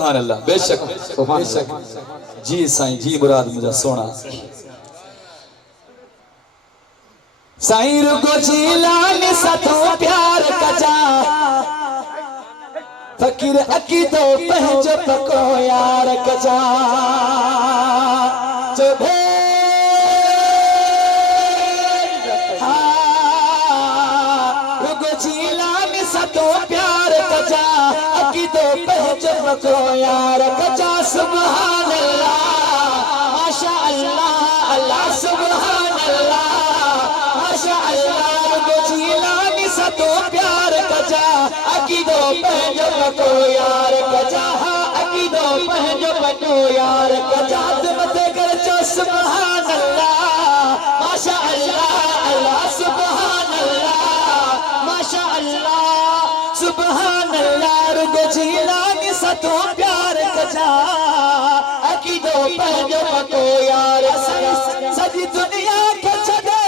सुभान अल्लाह। बेशक बेशक जी साईं जी मुराद मुझा सोना साईं रुको झीलान सतो प्यार कजा फकीर अकीदो पहजो पको यार कजा चोभे रुको झीलान सतो प्यार कजा अकीदो पहजो पको यार कजा सुभान अल्लाह माशा अल्लाह अल्लाह सुभान अल्लाह तो प्यार कजा अकीदो पहजो पको यार कजा अकीदो पहजो पको यार कजा मते कर चो सुभान अल्लाह माशा अल्लाह अल्लाह सुभान अल्लाह माशा अल्लाह सुभान अल्लाह रुगो झीलानी सतो प्यार कजा अकीदो पहजो पको यार सजी दुनिया के छड़े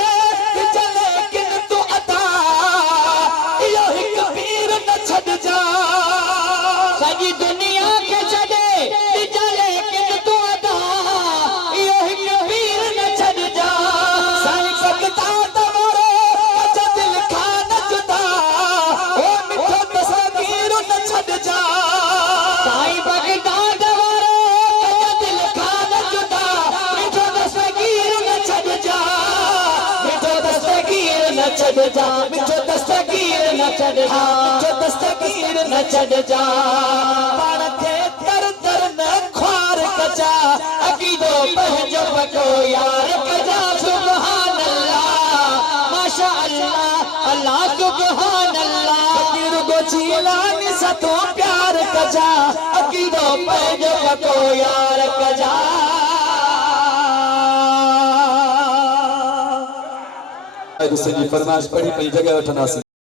सजी दुनिया के छड़े चले किन तू अदा यो हिक पीर न छड़ जा साईं भगता तवरो कचा दिल खा न जुदा ओ मिठो तस्वीर न छड़ जा साईं भगता तवरो कचा दिल खा न जुदा मिठो तस्वीर न छड़ जा मिठो तस्वीर न छड़ जा मिठो तस्वीर न छड़ जा मिठो तस्वीर न छड़ जा पाण थे तर तर न ख्वार कजा अकीदो पहजो पको यार कजा सुभान अल्लाह माशा अल्लाह अल्लाह सुभान अल्लाह रुगो झीलानी सतो प्यार कजा अकीदो पहजो पको यार कजा फरमाइश पढ़ी पई जगह वठंदासीं।